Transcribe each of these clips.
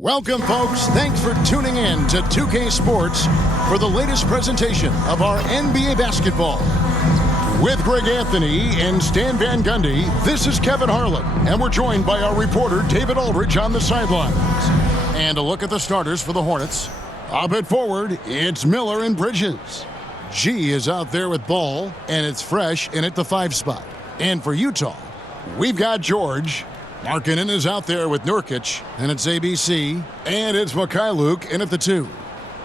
Welcome, folks. Thanks for tuning in to 2K Sports for the latest presentation of our NBA basketball. With Greg Anthony and Stan Van Gundy, this is Kevin Harlan, and we're joined by our reporter David Aldridge on the sidelines. And a look at the starters for the Hornets. Up at forward, it's Miller and Bridges. G is out there with ball, and it's fresh in at the 5 spot. And for Utah, we've got George. Markkanen is out there with Nurkic, and it's ABC, and it's Mikhailuk in at the 2.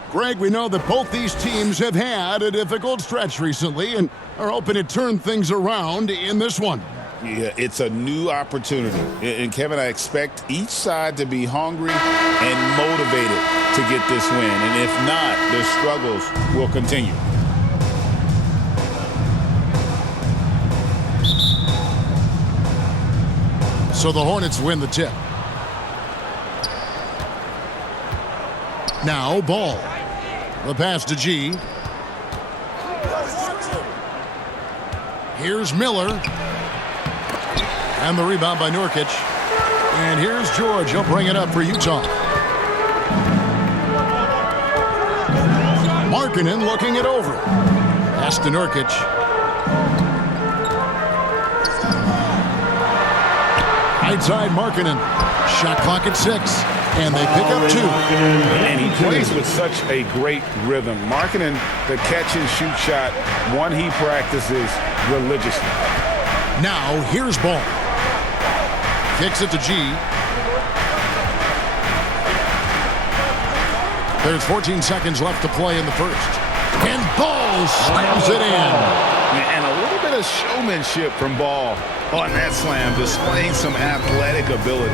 Greg, we know that both these teams have had a difficult stretch recently and are hoping to turn things around in this one. Yeah, it's a new opportunity. And Kevin, I expect each side to be hungry and motivated to get this win. And if not, the struggles will continue. So the Hornets win the tip. Now ball. The pass to G. Here's Miller. And the rebound by Nurkic. And here's George. He'll bring it up for Utah. Markkanen looking it over. Pass to Nurkic. Right side Markkanen. Shot clock at 6. And they pick up 2. And he plays with such a great rhythm. Markkanen, the catch and shoot shot, one he practices religiously. Now here's ball. Kicks it to G. There's 14 seconds left to play in the first. And Ball slams it in. And a little bit of showmanship from Ball on that slam, displaying some athletic ability.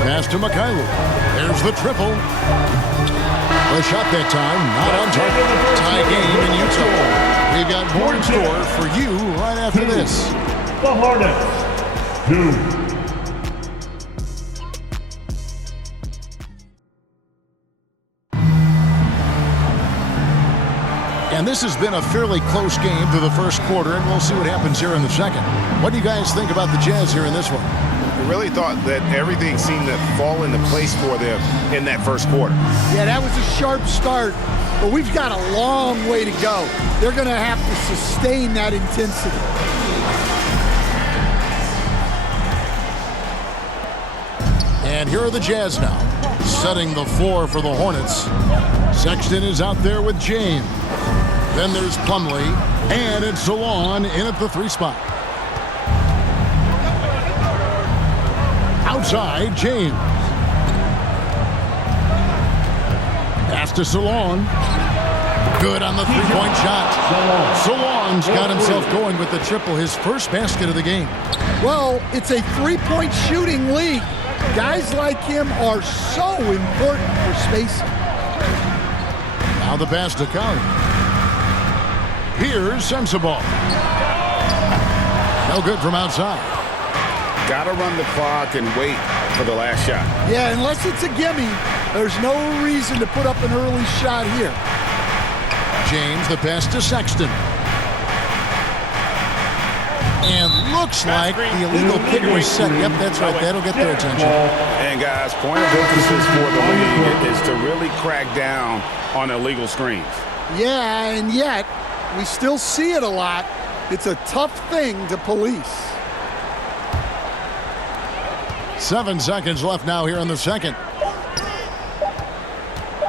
Pass to Mikhailuk. There's the triple. The shot that time, not on target. Tie game in Utah. We've got more in store for you right after this. The Hornets, 2. And this has been a fairly close game through the first quarter, and we'll see what happens here in the second. What do you guys think about the Jazz here in this one? I really thought that everything seemed to fall into place for them in that first quarter. Yeah, that was a sharp start, but we've got a long way to go. They're going to have to sustain that intensity. And here are the Jazz now, setting the floor for the Hornets. Sexton is out there with James. Then there's Plumlee, and it's Salon in at the 3 spot. Outside, James. Pass to Salon. Good on the 3-point shot. Salon's got himself going with the triple, his first basket of the game. Well, it's a 3-point shooting league. Guys like him are so important for spacing. Now the pass to Kyle. Here's Sensabaugh. No good from outside. Got to run the clock and wait for the last shot. Yeah, unless it's a gimme, there's no reason to put up an early shot here. James, the pass to Sexton. And looks like the illegal kick was set. Yep, that's right. That'll get their attention. And guys, point of emphasis for the league is to really crack down on illegal screens. Yeah, and yet we still see it a lot. It's a tough thing to police. 7 seconds left now here in the second.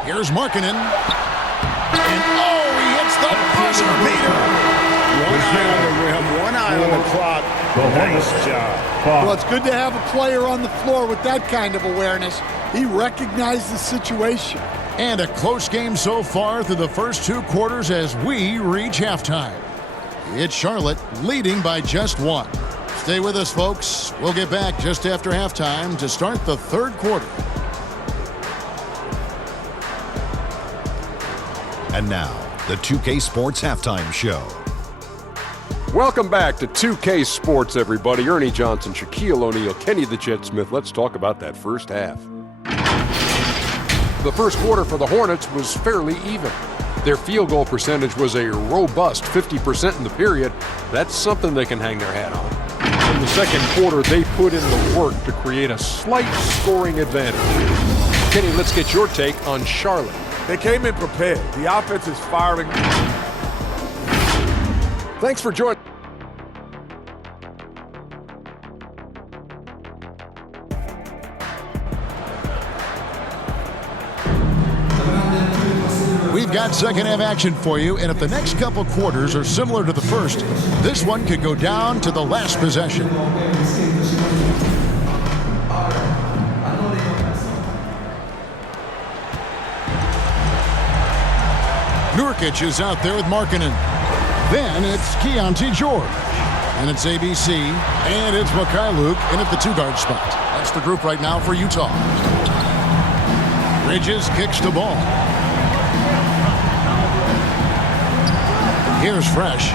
Here's Markkanen. And he hits the buzzer beater. One eye on the rim, one eye on the clock. Nice job. Well, it's good to have a player on the floor with that kind of awareness. He recognized the situation. And a close game so far through the first 2 quarters as we reach halftime. It's Charlotte leading by just 1. Stay with us, folks. We'll get back just after halftime to start the 3rd quarter. And now, the 2K Sports Halftime Show. Welcome back to 2K Sports, everybody. Ernie Johnson, Shaquille O'Neal, Kenny the Jet Smith. Let's talk about that first half. The first quarter for the Hornets was fairly even. Their field goal percentage was a robust 50% in the period. That's something they can hang their hat on. in the second quarter, they put in the work to create a slight scoring advantage. Kenny, let's get your take on Charlotte. They came in prepared. The offense is firing. Thanks for joining. We've got second half action for you, and if the next couple quarters are similar to the first, this one could go down to the last possession. Nurkic is out there with Markkanen. Then it's Keyonte George. And it's ABC, and it's Mikhailuk in at the two-guard spot. That's the group right now for Utah. Bridges kicks the ball. Here's Fresh.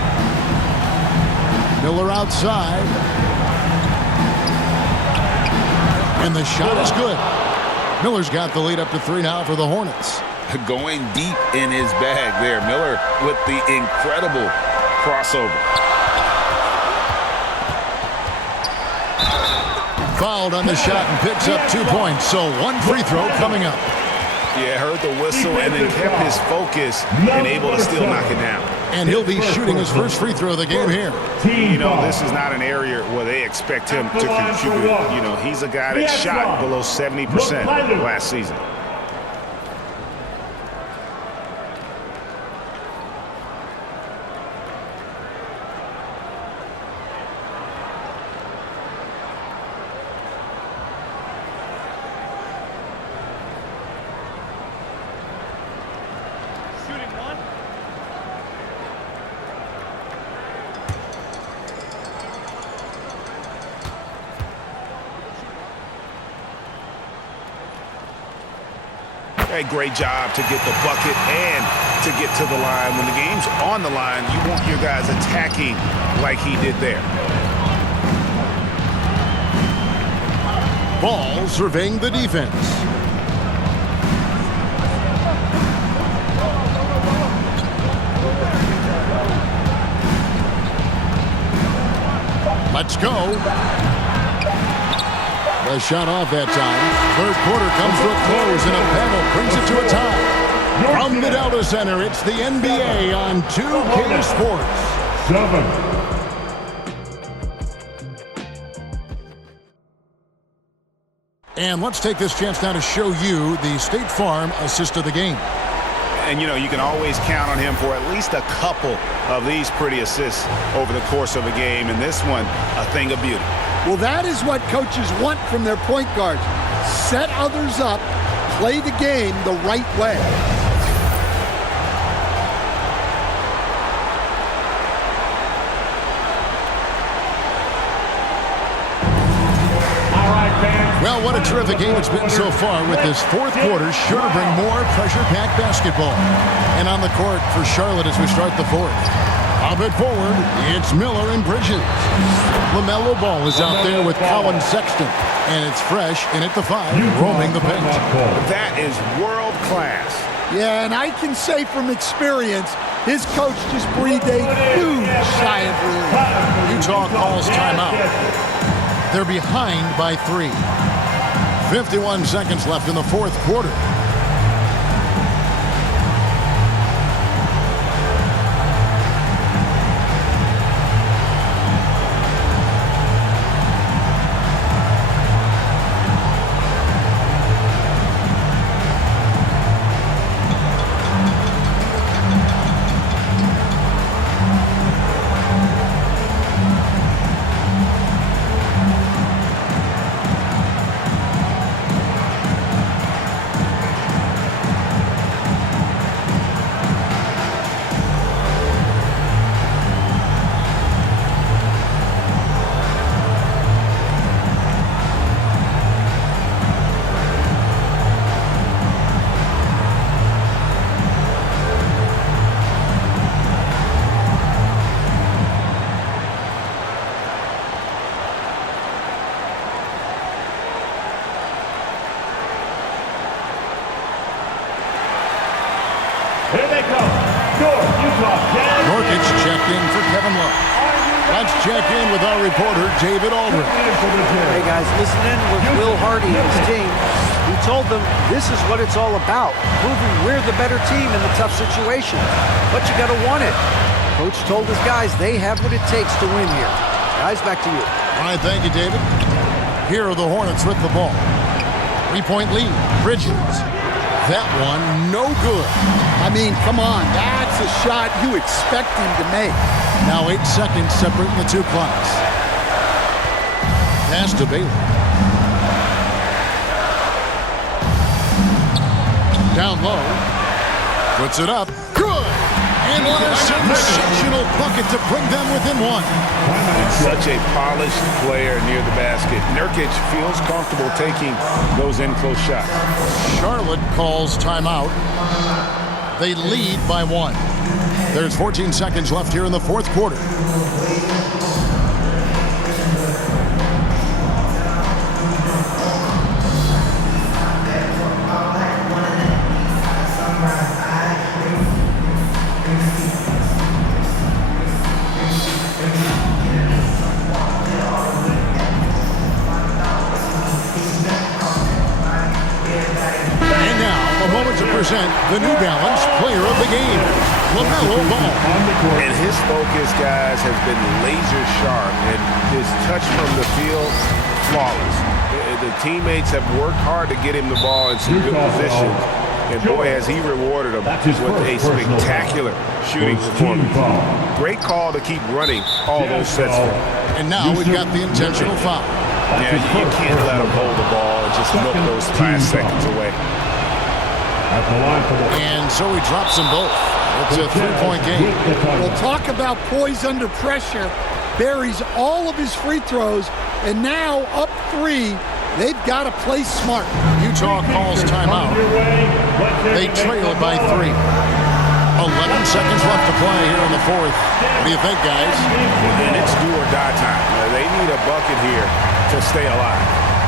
Miller outside. And the shot is good. Miller's got the lead up to 3 now for the Hornets. Going deep in his bag there. Miller with the incredible crossover. Fouled on the shot and picks up 2 points. So 1 free throw coming up. Yeah, heard the whistle and then kept his focus and able to still knock it down. And he'll be shooting his first free throw of the game here. You know, this is not an area where they expect him to contribute. You know, he's a guy that shot below 70% last season. A great job to get the bucket and to get to the line. When the game's on the line, you want your guys attacking like he did there. Ball surveying the defense. Let's go. The shot off that time. Third quarter comes to a close, and a panel brings it to a tie. From the Delta Center, it's the NBA on 2K Sports. 7. And let's take this chance now to show you the State Farm assist of the game. And, you know, you can always count on him for at least a couple of these pretty assists over the course of a game. And this one, a thing of beauty. Well, that is what coaches want from their point guards. Set others up, play the game the right way. Well, what a terrific game it's been so far, with this fourth quarter sure to bring more pressure-packed basketball. And on the court for Charlotte as we start the fourth. Up it forward, it's Miller and Bridges. LaMelo Ball is out there with Colin Sexton. And it's Fresh in at the 5, roaming the paint. That is world class. Yeah, and I can say from experience, his coach just breathed a huge sigh of relief. Utah calls timeout. They're behind by 3. 51 seconds left in the fourth quarter. Here they come. Utah. Nurkic checked in for Kevin Love. Let's check in with our reporter, David Aldridge. Hey guys, listen in with Will Hardy and his team. He told them this is what it's all about, proving we're the better team in the tough situation. But you got to want it. Coach told his guys they have what it takes to win here. Guys, back to you. All right, thank you, David. Here are the Hornets with the ball. 3-point lead, Bridges. That one, no good. I mean, come on, that's a shot you expect him to make. Now 8 seconds separating the two clocks. Pass to Bailey. Down low. Puts it up. Good! And what a sensational bucket to bring them within one. Such a polished player near the basket. Nurkic feels comfortable taking those in-close shots. Charlotte calls timeout. They lead by 1. There's 14 seconds left here in the fourth quarter. The New Balance player of the game, LaMelo Ball. And his focus, guys, has been laser sharp, and his touch from the field, flawless. The teammates have worked hard to get him the ball in some good positions, and boy, has he rewarded them with a spectacular shooting performance. Great call to keep running all those sets. And now we've got the intentional foul. Yeah, you can't let him hold the ball and just milk those 5 seconds away. And so he drops them both. It's a 3-point game. Well, talk about poise under pressure. Buries all of his free throws, and now up 3. They've got to play smart. Utah calls timeout. They trail it by 3. 11 seconds left to play here in the fourth. What do you think, guys? And it's do or die time. They need a bucket here to stay alive.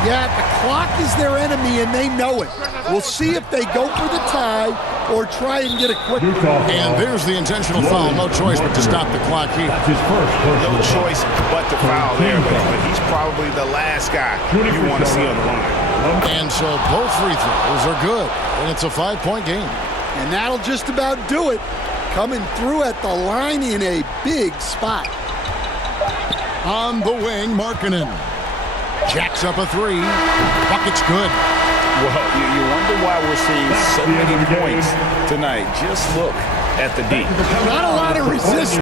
Yeah, the clock is their enemy, and they know it. We'll see if they go for the tie or try and get a quick. And there's the intentional foul. No choice but to stop the clock here. No choice but to foul there, but he's probably the last guy you want to see on the line. And so both free throws are good, and it's a 5-point game. And that'll just about do it. Coming through at the line in a big spot. On the wing, Markkanen. Jacks up a 3. Bucket's good. Well, you wonder why we're seeing so many points tonight. Just look at the D. Not a lot of resistance.